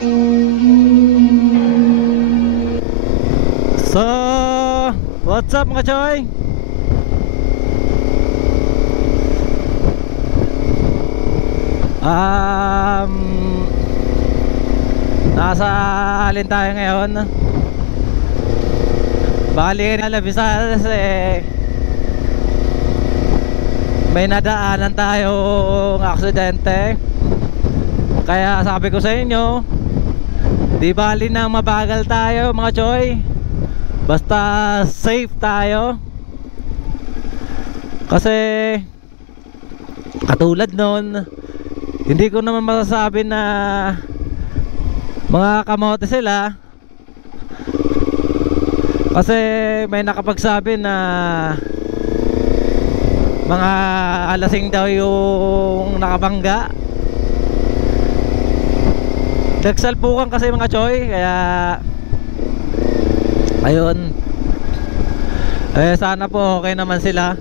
So, what's up mga choy? Nasa alin tayo ngayon? Bali na Visayas may nadaanan tayong aksidente. Kaya sabi ko sa inyo, di bali na mabagal tayo mga choy, basta safe tayo. Kasi katulad nun, hindi ko naman masasabi na mga kamote sila, kasi may nakapagsabi na mga alasing daw yung nakabangga. Nagsalpukan kasi mga choy, kaya ayun, sana po okay naman sila.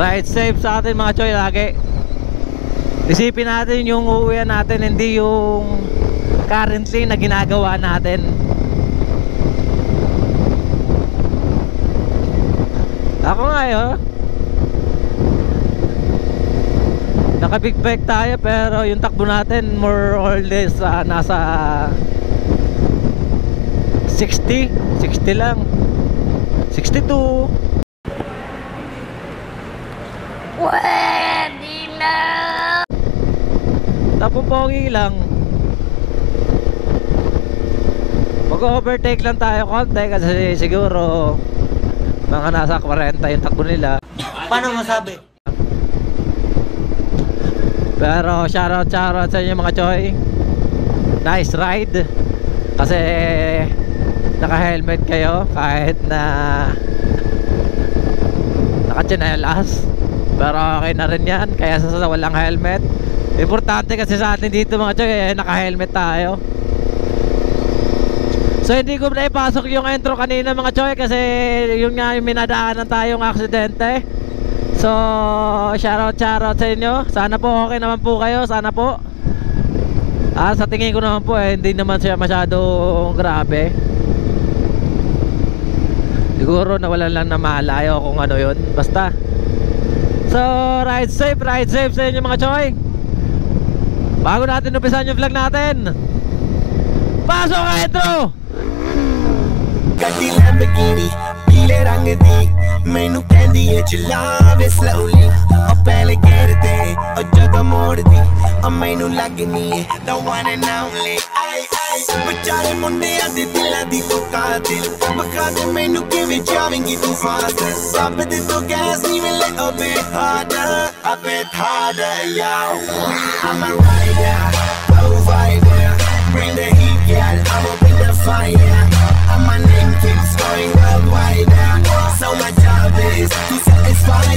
Ride safe sa atin mga choy lagi. Isipin natin yung uuwian natin, hindi yung currently na ginagawa natin. Ako nga naka big bike tayo, pero yung takbo natin more or less nasa 60 lang, 62. Pwede na! Napupongi lang. Mag-overtake lang tayo konti kasi siguro mga nasa 40 yung takbo nila. Paano masabi? Pero shoutout sa inyo mga choy. Nice ride. Kasi naka-helmet kayo kahit na naka-chinelas. Pero okay na rin yan, kaya sa walang helmet. Importante kasi sa atin dito mga choy, naka-helmet tayo. So hindi ko na ipasok yung intro kanina mga choy, kasi yun nga yung minadaanan tayong aksidente. So shoutout sa inyo. Sana po okay naman po kayo, sana po. Sa tingin ko naman po hindi naman siya masyadong grabe. Siguro nawalan lang na malayo kung ano yun. Basta so ride safe sa inyo mga choy. Bago natin umpisan yung vlog natin, pasok ka intro! ਗੱਡੀ ਲੈਂਬਰਗਿਨੀ ਪੀਲੇ ਰੰਗ ਦੀ ਮੈਨੂੰ ਕਹਿੰਦੀ ਏ ਚਲਾਵੇ ਸਲੋਲੀ ਉਹ ਪਹਿਲੇ ਗੇਰ ਤੇ ਉਹ ਜਦੋਂ ਮੋੜਦੀ ਉਹ ਮੈਨੂੰ ਲੱਗਨੀ ਏ the one and only ਆਈ ਆਈ ਵਿਚਾਰੇ ਮੁੰਡਿਆਂ ਦੇ ਦਿਲਾਂ ਦੀ ਤੂੰ ਕਾਤਿਲ ਬਖਾ ਦੇ ਮੈਨੂੰ ਕਿਵੇਂ ਜਾਵੇਂਗੀ ਤੂੰ ਫਾਸਟ ਸਭ ਦੇ ਤੂੰ ਗੈਸ ਨਹੀਂ ਮਿਲੇ a bit harder yo I'm a rider provider bring the heat girl I'ma bring the fire and my name keeps going worldwide. So my job is to satisfy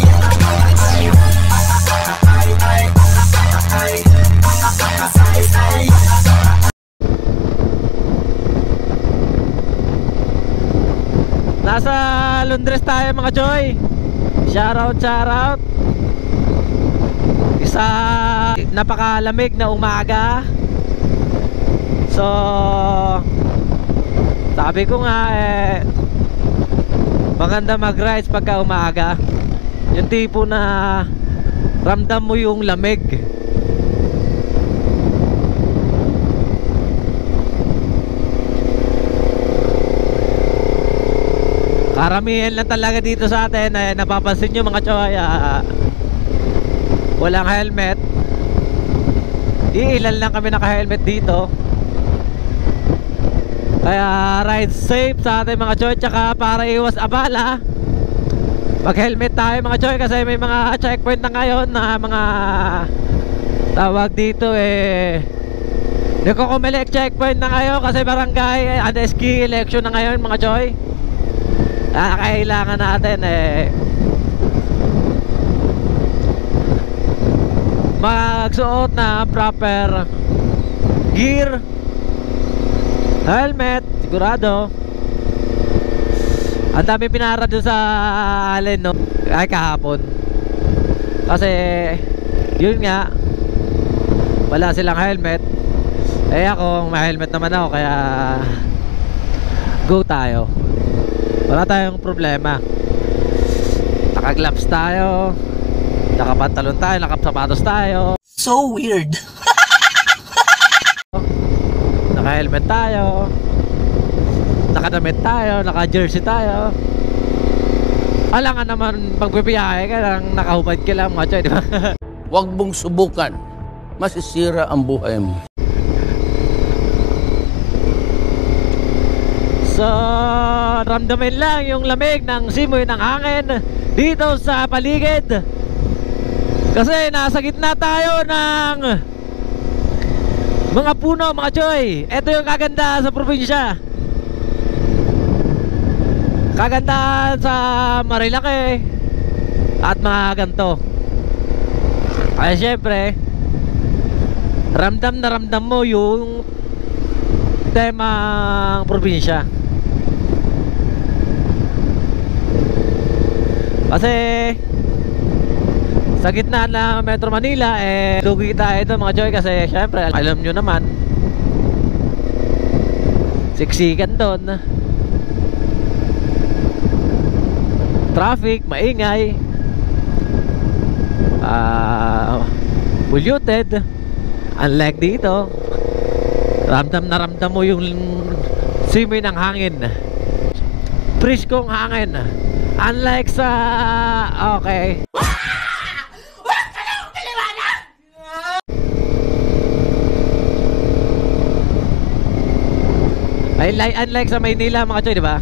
Nasa Londres tayo mga choy. Shoutout. Isa napakalamig na umaga. So sabi ko nga maganda mag-rides pagka umaga. Yung tipo na ramdam mo yung lamig. Karamihan lang talaga dito sa atin napapansin nyo mga choy, walang helmet. Iilan lang kami naka-helmet dito. Kaya ride safe sa ating mga choy. Tsaka para iwas abala, mag-helmet tayo mga choy, kasi may mga checkpoint na ngayon na mga tawag dito nagko-comelec checkpoint na ngayon, kasi barangay ski election na ngayon mga choy. Kailangan natin magsuot na proper gear, helmet, sigurado. Ang dami pinara doon sa alin, no? Ay, kahapon Kasi yun nga, wala silang helmet. Eh ako, may helmet naman ako, kaya go tayo. Wala tayong problema. Naka-gloves tayo, nakapantalon tayo, nakasapatos tayo. So weird. Naka-helmet tayo, nakadamit tayo, naka-jersey tayo. Alam nga naman, pagbibiyahe ka lang, nakahubad ka lang mga choy, di ba? Huwag mong subukan. Masisira ang buhay mo. So, ramdamin lang yung lamig ng simoy ng hangin dito sa paligid. Kasi nasa gitna tayo ng mga puno mga choy. Ito yung kaganda sa probinsya. Kagandahan sa Marilaki at mga ganto. Kaya syempre, ramdam na ramdam mo yung temang probinsya. Kasi sa gitna ng Metro Manila, lugi tayo ito mga choy. Kasi syempre, alam nyo naman, siksikan doon, traffic, maingay, polluted. Unlike dito, ramdam na ramdam mo yung simoy ng hangin, priskong hangin. Unlike sa okay, unlike sa Maynila mga choy, di ba?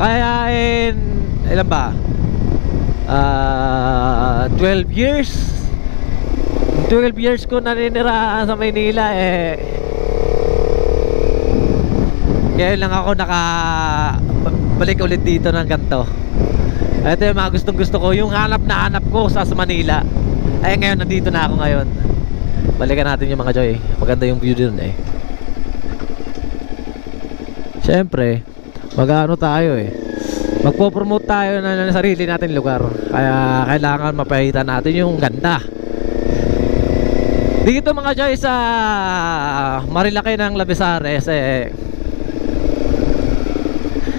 Kaya ilan ba? 12 years ko naninira sa Maynila ngayon lang ako balik ulit dito ng ganito. Ito yung mga gustong gusto ko, yung hanap na hanap ko sa Manila. Ngayon nandito na ako ngayon. Balikan natin yung mga choy. Maganda yung view dun Siyempre, mag-ano tayo magpo-promote tayo ng sarili natin lugar. Kaya kailangan mapahita natin yung ganda. Dito mga choy sa Marilaki ng Labezares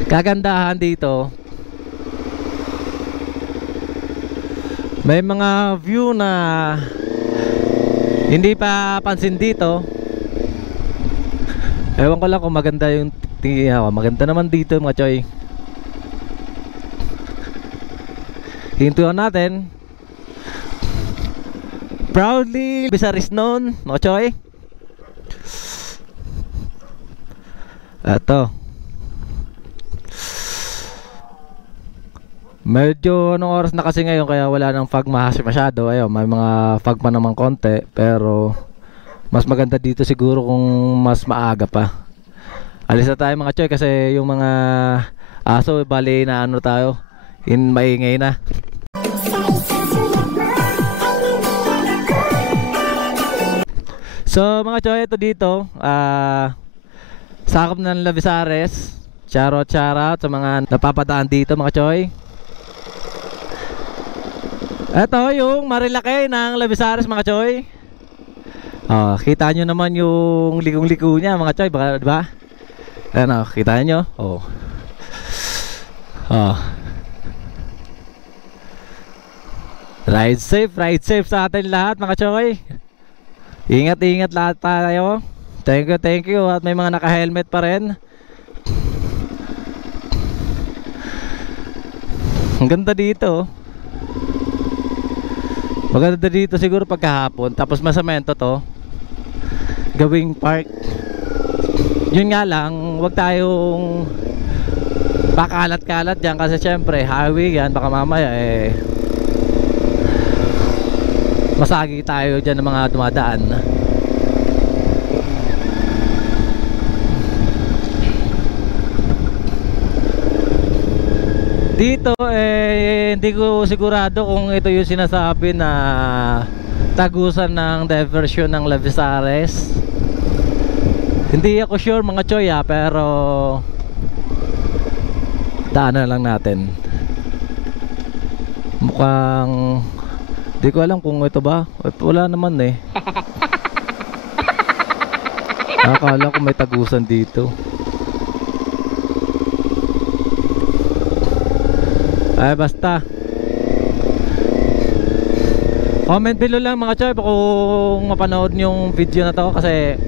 kagandahan dito, may mga view na hindi pa pansin dito. Ewan ko lang kung maganda yung tingin ako. Maganda naman dito mga choy. Hintuan natin. Proudly Labezares known mga choy. Ito, medyo anong oras na kasi ngayon, kaya wala nang fog masyado. Ayun, may mga fog pa naman konti, pero mas maganda dito siguro kung mas maaga pa. Alis na tayo mga choy, kasi yung mga aso bali na ano tayo, maingay na. So mga choy, ito dito sakop ng Labezares. Shoutout sa mga napapadaan dito mga choy. Ito yung Marilaki ng Labezares mga choy. Kita nyo naman yung likong-liko niya mga choy, baka, diba? Ayan kita nyo. Ride safe sa atin lahat mga choy. Ingat lahat tayo. Thank you. At may mga naka-helmet pa rin. Ang ganda dito. Maganda dito siguro pagkahapon. Tapos masamento to, gawing park. Yun nga lang, wag tayong pakalat-kalat dyan, kasi syempre highway yan. Baka mamaya masagi tayo dyan ng mga dumadaan. Dito hindi ko sigurado kung ito yung sinasabi na tagusan ng diversion ng Labezares. Hindi ako sure mga choy pero daanan lang natin. Mukhang di ko alam kung ito ba. Wala naman eh. Akala ko may tagusan dito. Ay basta. Comment below lang mga choy kung mapanood yung video na to, kasi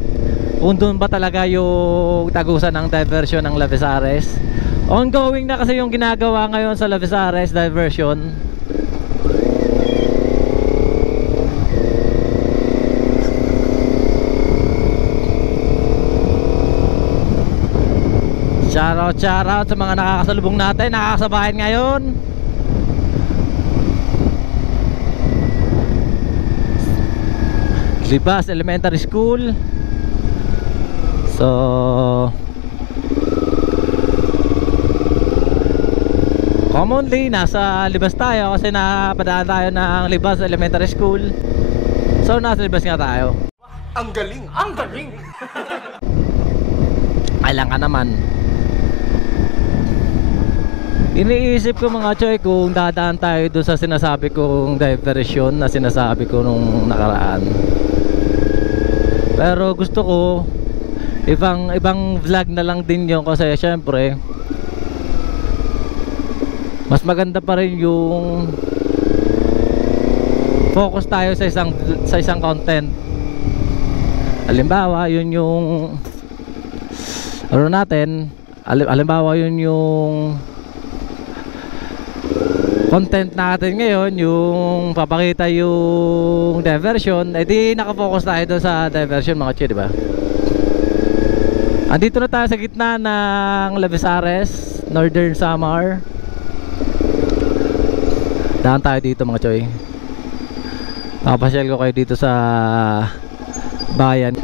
kung doon ba talaga yung tagusan ng diversion ng Lavezares. Ongoing na kasi yung ginagawa ngayon sa Lavezares diversion. Shoutout sa mga nakakasalubong natin, nakakasabayan ngayon. Libas Elementary School. So commonly nasa Libas tayo kasi napadaan tayo ng Libas Elementary School. So nasa Libas nga tayo. Ang galing! Ang galing! Kailan ka naman. Iniisip ko mga choy kung dadaan tayo doon sa sinasabi kong diversion na sinasabi ko nung nakaraan. Pero gusto ko ibang vlog na lang din yun, kasi syempre mas maganda pa rin yung focus tayo sa isang content. Halimbawa yun yung ano natin, halimbawa yun yung content natin ngayon, yung papakita yung diversion, edi nakafocus tayo doon sa diversion mga che, di ba? Andito na tayo sa gitna ng Lavezares, Northern Samar. Daan tayo dito mga choy. Papasyal ko kayo dito sa bayan.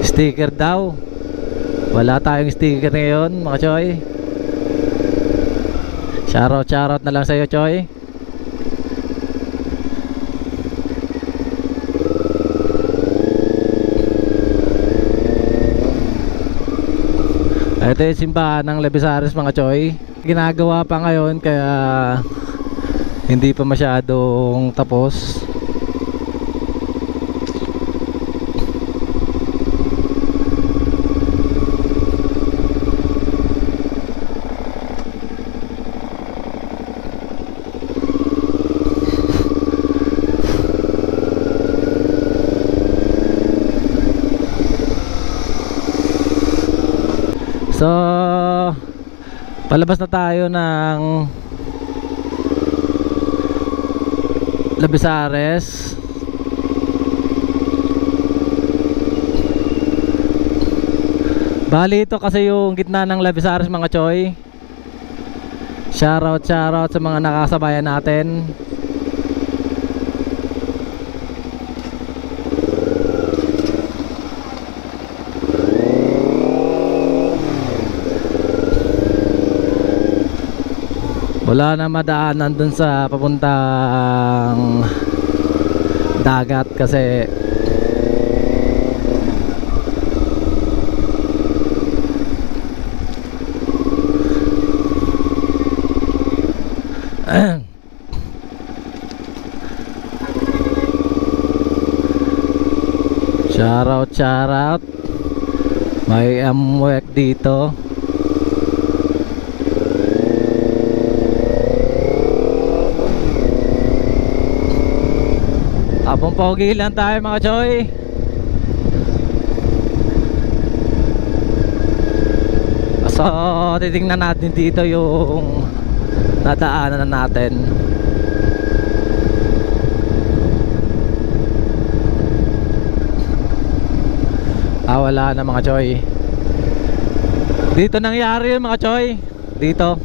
Sticker daw. Wala tayong sticker ngayon mga choy. Shoutout na lang sa'yo choy. Ito yung simbahan ng Lavezares mga choy. Ginagawa pa ngayon kaya hindi pa masyadong tapos. So palabas na tayo ng Lavezares. Bali ito kasi yung gitna ng Lavezares mga choy. Shoutout sa mga nakasabayan natin. Wala na madaanan dun sa papuntang dagat kasi shoutout may amwek dito. Tapong pogi lang tayo mga choy. So titingnan natin dito yung nadaanan natin. Wala na mga choy. Dito nangyari yun mga choy. Dito.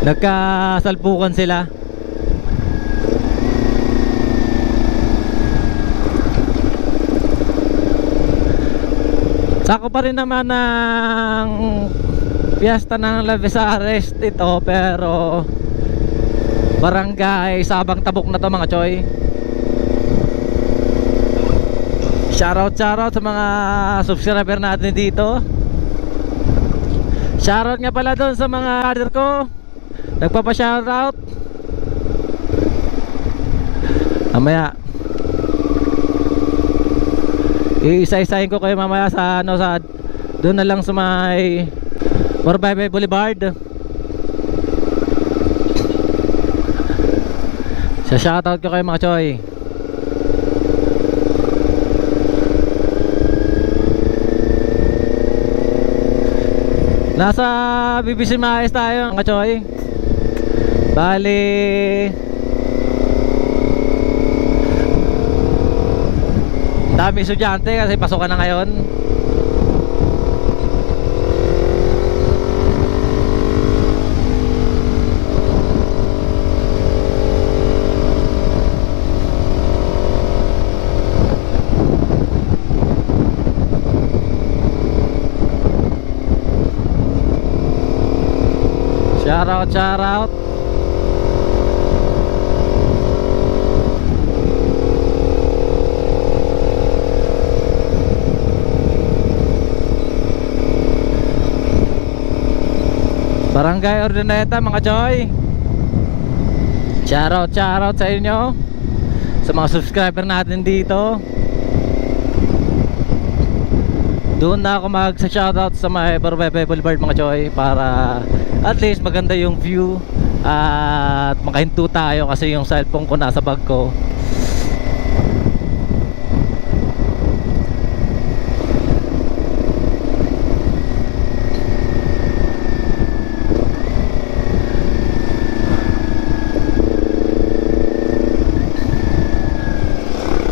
Nagkasalpukan sila. Sako pa rin naman ng piyesta ng Lavesares ito, pero barangay Sabang Tabuk na to mga choy. Shoutout sa mga subscriber natin dito. Shoutout nga pala doon sa mga order ko, nagpapa-shoutout. Mamaya iisa-isahin ko kayo mamaya sa ano, sa doon na lang sa may Borbaybay Boulevard. Sa shoutout ko kayo mga choy. Nasa BBC Maes tayo mga choy. Bali dami estudyante kasi pasukan na ngayon. Shout out. Barangay Ordoneta mga choy. Shout out sa inyo, sa mga subscriber natin dito. Doon na ako mag-shoutout sa may Borbaybay Boulevard mga choy, para at least maganda yung view at makahinto tayo kasi yung cellphone ko nasa bag ko.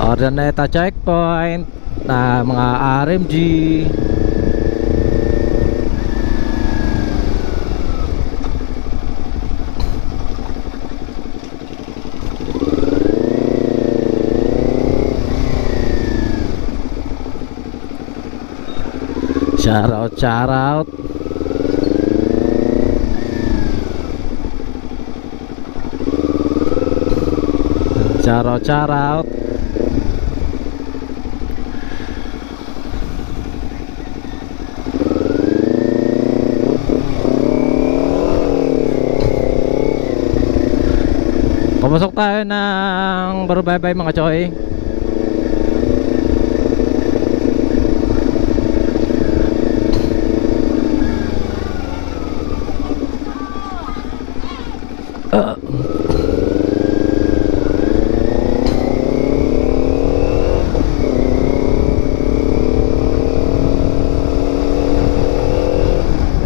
Ordoneta checkpoint na mga RMG. Shout out. Shout out. Pasok tayo ng Barubaybay mga choy.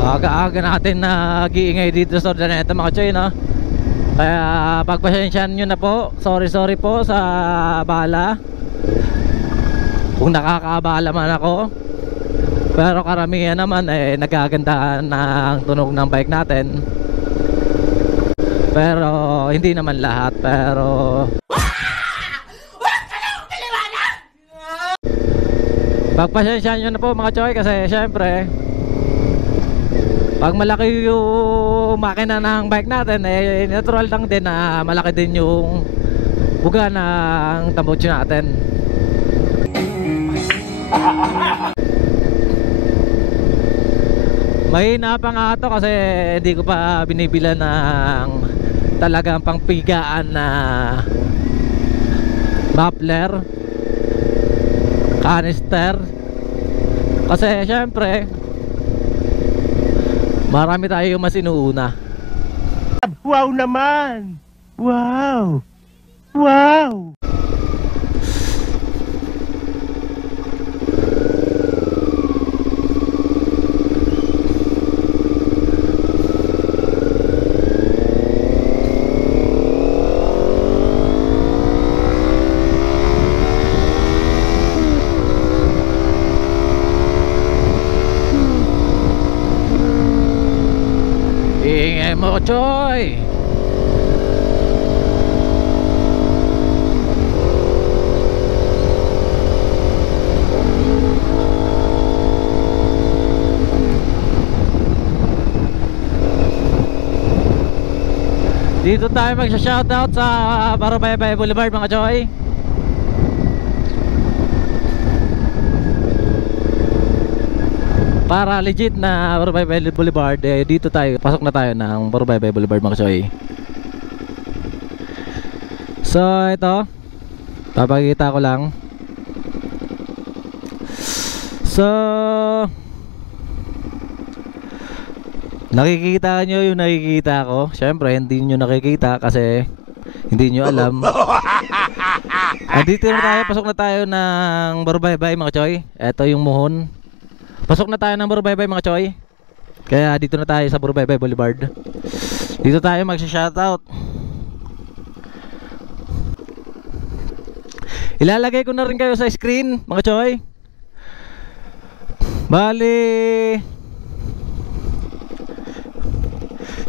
Aga-aga natin nag-iingay dito sa Ordaneta mga choy, no? Kaya pagpasensyahan nyo na po. Sorry po sa abala, kung nakakaabala man ako. Pero karamihan naman nagagandahan ng tunog ng bike natin. Pero hindi naman lahat. Pero pagpasensyahan nyo na po mga choy, kasi syempre pag malaki yung makina ng bike natin, natural lang din na malaki din yung buga ng tambutso natin. Mahina pa nga ito kasi hindi ko pa binibila ng talagang pangpigaan na muffler, canister. Kasi syempre marami tayo mas inuuna. Wow naman! Wow! Wow! Ingay mo, choy! Dito tayo magsha-shoutout sa Barubaybay Boulevard mga choy. Para legit na Barubaybay Boulevard, dito tayo, pasok na tayo ng Barubaybay Boulevard mga choy. So ito, papakita ko lang. So nakikita nyo yung nakikita ko. Siyempre hindi nyo nakikita kasi hindi nyo alam. Dito na tayo, pasok na tayo ng Barubaybay mga choy. Ito yung muhon. Pasok na tayo ng Barubaybay mga choy. Kaya dito na tayo sa Barubaybay Boulevard. Dito tayo magsha-shoutout. Ilalagay ko na rin kayo sa screen mga choy. Bali,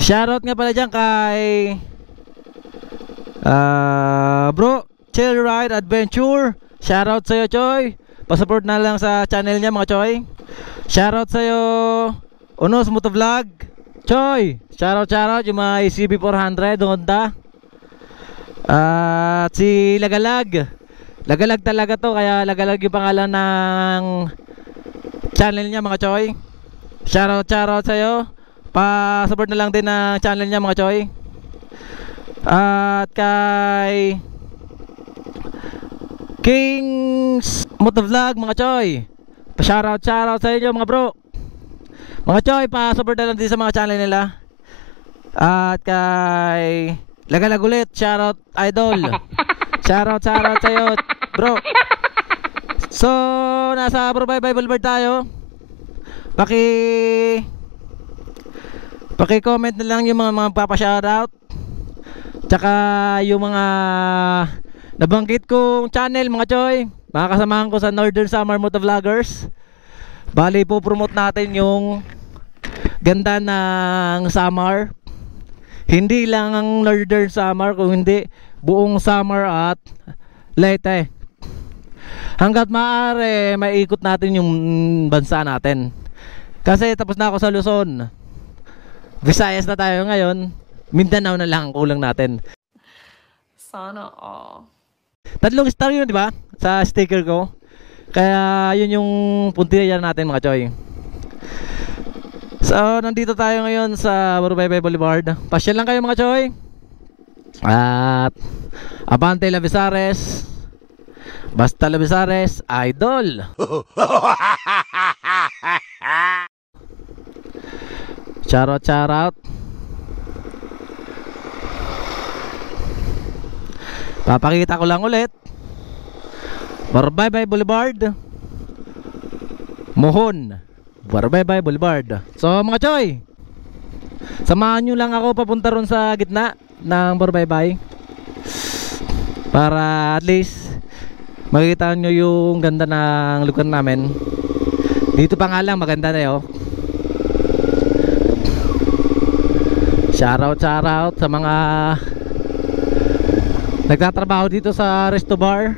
shoutout nga pala dyan kay Bro Chill Ride Adventure. Shoutout sa'yo choy. Pasupport na lang sa channel niya mga choy. Shoutout sa'yo Unos Motovlog choy. Shoutout yung mga CB400 Honda. At si Lagalag. Lagalag talaga to, kaya Lagalag yung pangalan ng channel niya mga choy. Shoutout sa'yo. Pa-support na lang din ng channel niya mga choy. At kay Kings Motovlog mga choy, pa-shoutout sa inyo mga bro. Mga choy, pa-support na lang din sa mga channel nila. At kay Lagalag ulit, shoutout idol. Shoutout sa'yo bro. So nasa Barubaybay Boulevard tayo. Paki-comment na lang yung mga papa-shoutout. Tsaka yung mga nabanggit kong channel mga choy, mga kasamahan ko sa Northern Summer Motovloggers. Bali po promote natin yung ganda ng summer. Hindi lang ang Northern Summer, kung hindi buong summer at Leyte. Hanggat maaari maiikot natin yung bansa natin. Kasi tapos na ako sa Luzon, Visayas na tayo ngayon, Mindanao na lang ang kulang natin. Sana all. 3 star yun, di ba? Sa sticker ko. Kaya yun yung puntirya natin mga choy. So nandito tayo ngayon sa Barubaybay Boulevard. Pasyal lang kayo mga choy. At Abante Lavisares, basta Lavisares, idol. Shoutout. Papakita ko lang ulit. Barbaybay Boulevard, Mohon, Barbaybay Boulevard. So mga choy, samahan nyo lang ako papunta ron sa gitna ng Barbaybay para at least makikita nyo yung ganda ng lugar namin. Dito pa nga lang maganda na yun. Shoutout sa mga nagtatrabaho dito sa resto bar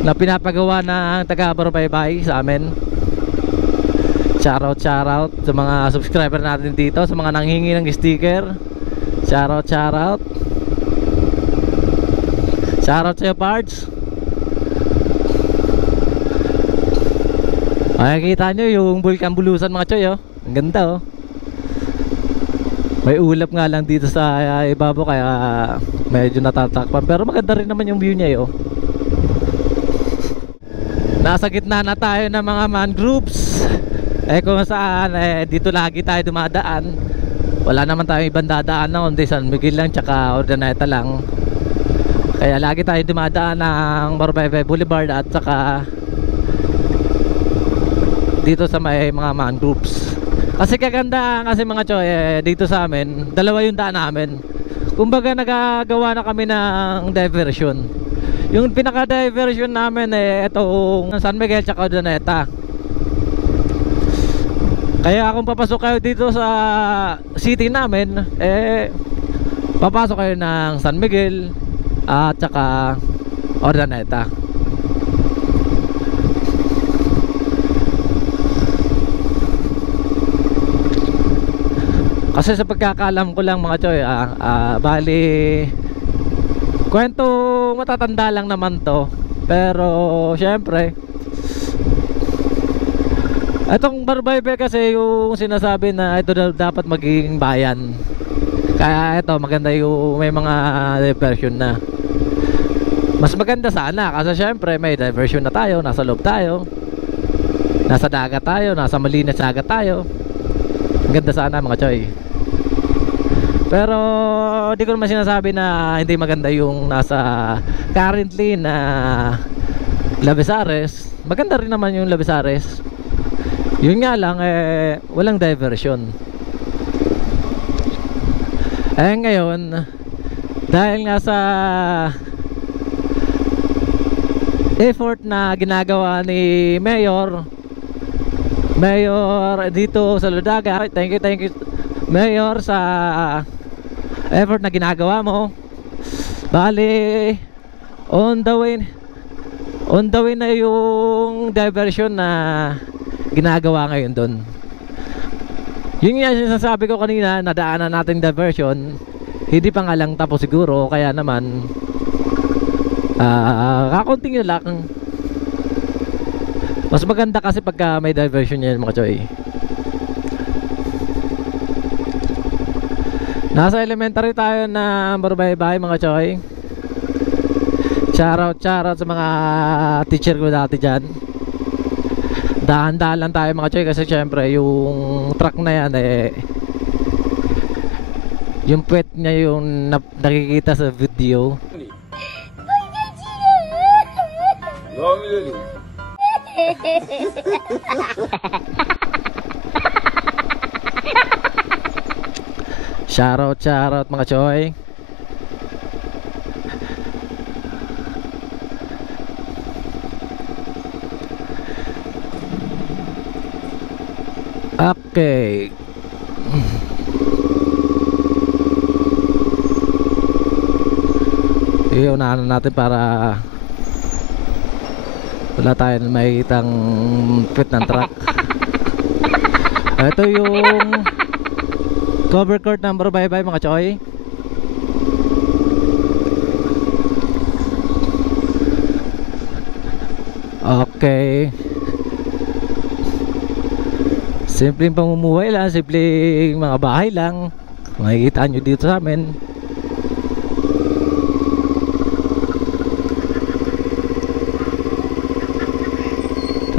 na pinapagawa ng taga Barbaybay sa amin. Shoutout sa mga subscriber natin dito, sa mga nanghingi ng sticker. Shoutout sa'yo parts. Makikita nyo yung Vulcan Bulusan mga choy, oh. Ang ganda, oh. May ulap nga lang dito sa ibabaw kaya medyo natatakpan, pero maganda rin naman yung view niya, oh. Nasa gitna na tayo ng mga mangroves. Kung saan dito lagi tayo dumadaan. Wala naman tayong ibang dadaan na kundi San Miguel lang tsaka Urdaneta lang. Kaya lagi tayo dumadaan ng Barbaybay Boulevard at saka dito sa may mga mangroves. Kasi kaganda kasi mga choy, dito sa amin, dalawa yung daan namin. Kumbaga nagagawa na kami ng diversion. Yung pinaka-diversion namin itong San Miguel tsaka Urdaneta. Kaya kung papasok kayo dito sa city namin, papasok kayo ng San Miguel at saka Urdaneta. Kasi sa pagkakalam ko lang mga choy, bali kwento matatanda lang naman to. Pero syempre itong Barbaybay kasi yung sinasabi na ito dapat magiging bayan. Kaya ito maganda yung may mga diversion na. Mas maganda sana kasi syempre may diversion na tayo, nasa loob tayo, nasa dagat tayo, nasa malinis na dagat tayo. Maganda sana mga choy. Pero di ko naman sinasabi na hindi maganda yung nasa currently na Lavisares. Maganda rin naman yung Lavisares. Yun nga lang walang diversion. Ngayon dahil nga sa effort na ginagawa ni Mayor dito sa Ludaga, thank you Mayor sa effort na ginagawa mo. Bali on the way na yung diversion na ginagawa ngayon doon. Yun nga sinasabi ko kanina, nadaanan natin diversion, hindi pa nga lang tapos siguro, kaya naman kakunting yun lang. Mas maganda kasi pagka may diversion yan mga choy. Nasa elementary tayo na Barbaybay mga choy. Shoutout sa mga teacher ko dati dyan. Dahan-dahan lang tayo mga choy kasi syempre yung truck na yan yung puwet niya yung nakikita sa video. Shoutout mga choy. Okay. Iunahan natin para wala tayong makikitang pit ng truck. Ito yung cover court ng Barbaybay mga choy. Okay. Simpleng pamumuhay lang, simpleng mga bahay lang makikita nyo dito sa amin.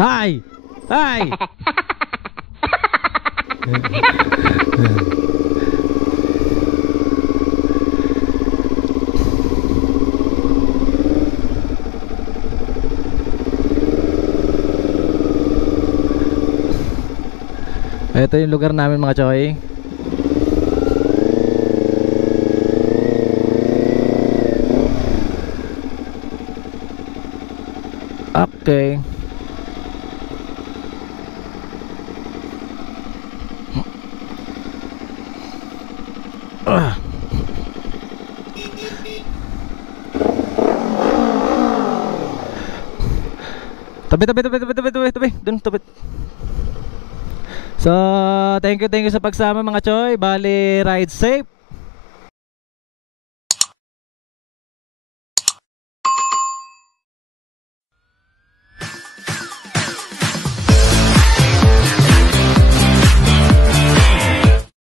Hi! Hi! Ito yung lugar namin mga choy. Okay. Tabi. Dun, tabi. So, thank you sa pagsama mga choy. Bali, ride safe.